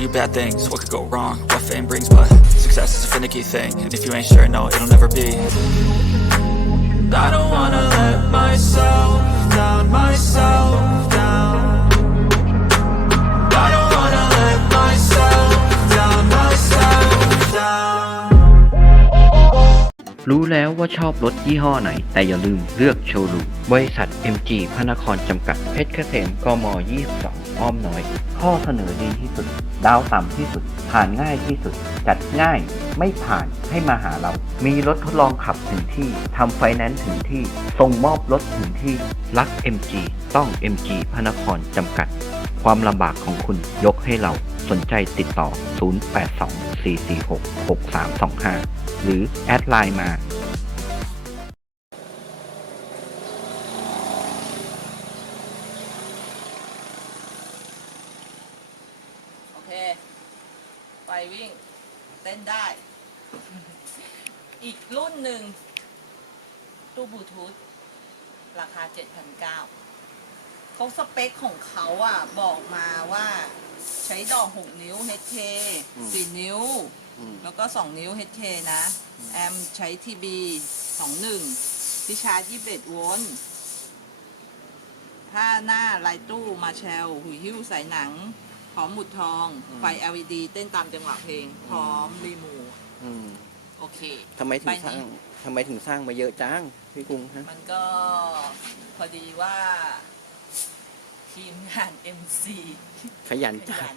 few bad things, what could go wrong? What fame brings, but success is a finicky thing. And if you ain't sure, no, it'll never be. I don't wanna let myself down, myself down. I don't wanna let myself down, myself down. รู้แล้วว่าชอบรถยี่ห้อไหน แต่อย่าลืมเลือกโชว์รูมบริษัท MG พระนครจำกัด เพชรเกษมกม 22 อ้อมน้อย ข้อเสนอดีที่สุด ดาวต่ำที่สุด ผ่านง่ายที่สุด จัดง่าย ไม่ผ่านให้มาหาเรา มีรถทดลองขับถึงที่ทำไฟแนนซ์ถึงที่ ส่งมอบรถถึงที่ รัก MG ต้อง MG พระนครจำกัด ความลำบากของคุณยกให้เราสนใจติดต่อ 0824466325 หรือแอดไลน์มา เคไฟวิ่ง เต้นได้ อีกรุ่นหนึ่งตู้บลูทูธราคา 7,900เขาสเปคของเขาอะ บอกมาว่าใช้ดอก 6 นิ้ว HK 4 นิ้ว แล้วก็ 2 นิ้ว HK นะ แอมใช้ TB 21 ที่ชาร์จ 21 โวลต์ถ้าหน้าลายตู้มาแชลหุยหิ้วสายหนัง พร้อมหมุดทองไฟ LED เต้นตามจังหวะเพลง พร้อมรีมูฟอืมโอเค ทำไมถึงไปสร้างนี้ทำไมถึงสร้างมาเยอะจังพี่กรุงฮะ มันก็พอดีว่า ทีมงาน MC ขยันขจัยังน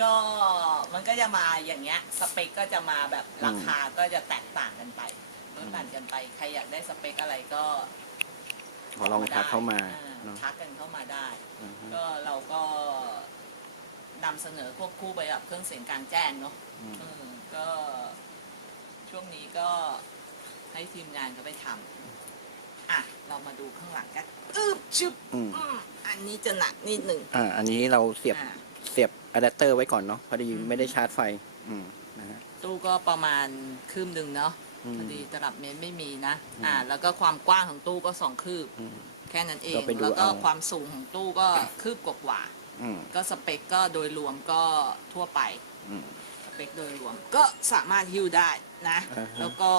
ก็มันก็จะมาอย่างเงี้ย สเปคก็จะมาแบบราคาก็จะแตกต่างกันไปลดหลั่นกันไป ใครอยากได้สเปคอะไรก็ ขอลองทักเข้ามาอ่เนาะทักกันเข้ามาได้ อือฮึก็เราก็นำเสนอควบคู่ไปกับเครื่องเสียงกลางแจ้งเนาะอืม เออก็ช่วงนี้ก็ให้ทีมงานเขาไปทำอะ เรามาดูข้างหลังกันอึบชึบอืม อืมอันนี้จะหนักนิดหนึ่งอ่า อันนี้เราเสียบอะเสียบอะแดปเตอร์ไว้ก่อนเนาะพอดีอืมไม่ได้ชาร์จไฟ อืมนะฮะตู้ก็ประมาณคืบหนึ่งเนาะอืม พอดีตลับเมตรไม่มีนะอืมอ่า แล้วก็ความกว้างของตู้ก็สองคืบอืมแค่นั้นเอง ก็ไปดูแล้วก็เอา ความสูงของตู้ก็คืบกว่าอืมๆก็สเปคก็โดยรวมก็ทั่วไป อืม สเปคโดยรวมก็สามารถฮิ้วได้นะ อ่าฮะ แล้วก็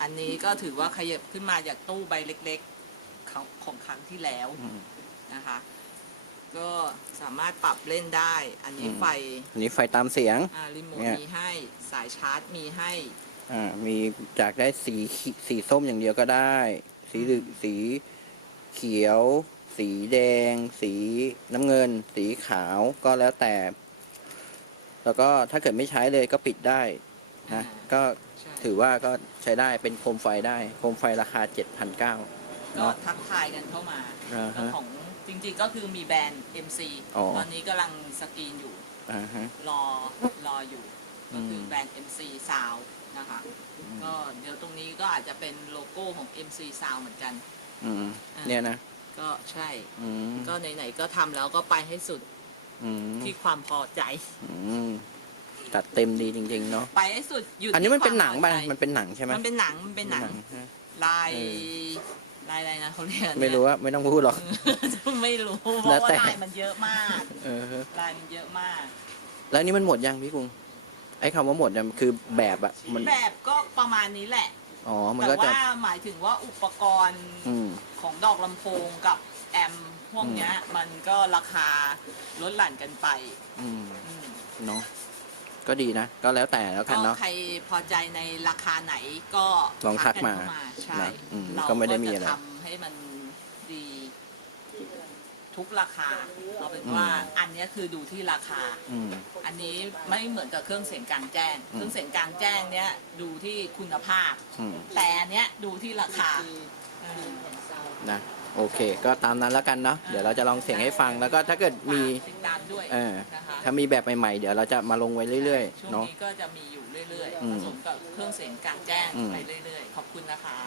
อันนี้ก็ถือว่าขยับขึ้นมาจากตู้ใบเล็กๆของของครั้งที่แล้วอืม นะคะ ก็สามารถปรับเล่นได้ อันนี้อืม ไฟอันนี้ไฟตามเสียง อ่ารีโมทเนี่ย มีให้สายชาร์จมีให้ อ่ามีจากได้สีขีสีส้มอย่างเดียวก็ได้ สีเหลืองสีเขียว สีแดง สีน้ำเงิน สีขาวก็แล้วแต่ แล้วก็ถ้าเกิดไม่ใช้เลยก็ปิดได้นะก็ใช่ถือว่าก็ใช้ได้เป็นโคมไฟได้ โคมไฟราคา 7,900ก็เนาะ ทักทายกันเข้ามาอ่าฮะแล้วของจริงๆก็คือมีแบรนด์ MC อ๋อ ตอนนี้กำลังสกรีนอยู่ อ่าฮะ รอรออยู่ ก็คืออม แบรนด์ MC Sound นะคะ ก็เดี๋ยวตรงนี้ก็อาจจะเป็นโลโก้ของ MC Sound เหมือนกัน อืมเนี่ยนะก็ใช่ อืมก็ไหนๆก็ทำแล้วก็ไปให้สุดอืมที่ความพอใจ อืมตัดเต็มดีจริง ๆ เนาะไปให้สุดอยู่อันนี้มันเป็นหนังที่ป่ะความพอใจมันเป็นหนังใช่ไหมมันเป็นหนังมันเป็นหนังฮะลายเอลายอะไรนะเขาเรียกไม่รู้ว่าไม่ต้องพูดหรอก ไม่รู้เพแล้วราะว่าแต่ลายมันเยอะมากเออฮะลายมันเยอะมาก แล้วอันนี่มันหมดยังพี่กรุง ไอ้คำว่าหมดเนี่ยคือแบบอะมันแบบก็ประมาณนี้แหละ อ๋อมันแต่ก็จะ ว่าหมายถึงว่าอุปกรณ์อืม ของดอกลำโพงกับแอมป์พวกเนี้ย มันก็ราคาลดหลั่นกันไปอืมอืมเนาะก็ดีนะ ก็แล้วแต่แล้วกันก็เนาะ ใครพอใจในราคาไหนก็ลองทักนมาเข้ใช่นะอืมเราก็ไม่ได้มีอะไรจทำให้มันดี ทุกราคาเอาเป็นว่าอันเนี้ยคือดูที่ราคา อืม อันนี้ไม่เหมือนกับเครื่องเสียงกลางแจ้ง อืม เครื่องเสียงกลางแจ้งเนี้ยดูที่คุณภาพ อืม แต่อันเนี้ยดูที่ราคาเออนะโอเค ก็ตามนั้นแล้วกันเนาะเดี๋ยวเราจะลองเสียงให้ฟังแล้วก็ถ้าเกิดมี ติดตามด้วยเออ นะคะถ้ามีแบบใหม่ๆ เดี๋ยวเราจะมาลงไว้เรื่อยช่วๆ งเนาะ นี้ก็จะมีอยู่เรื่อยอืๆผมสมกับเครื่องเสียงกลางแจ้งอืม ไปเรื่อยๆ ขอบคุณนะคะ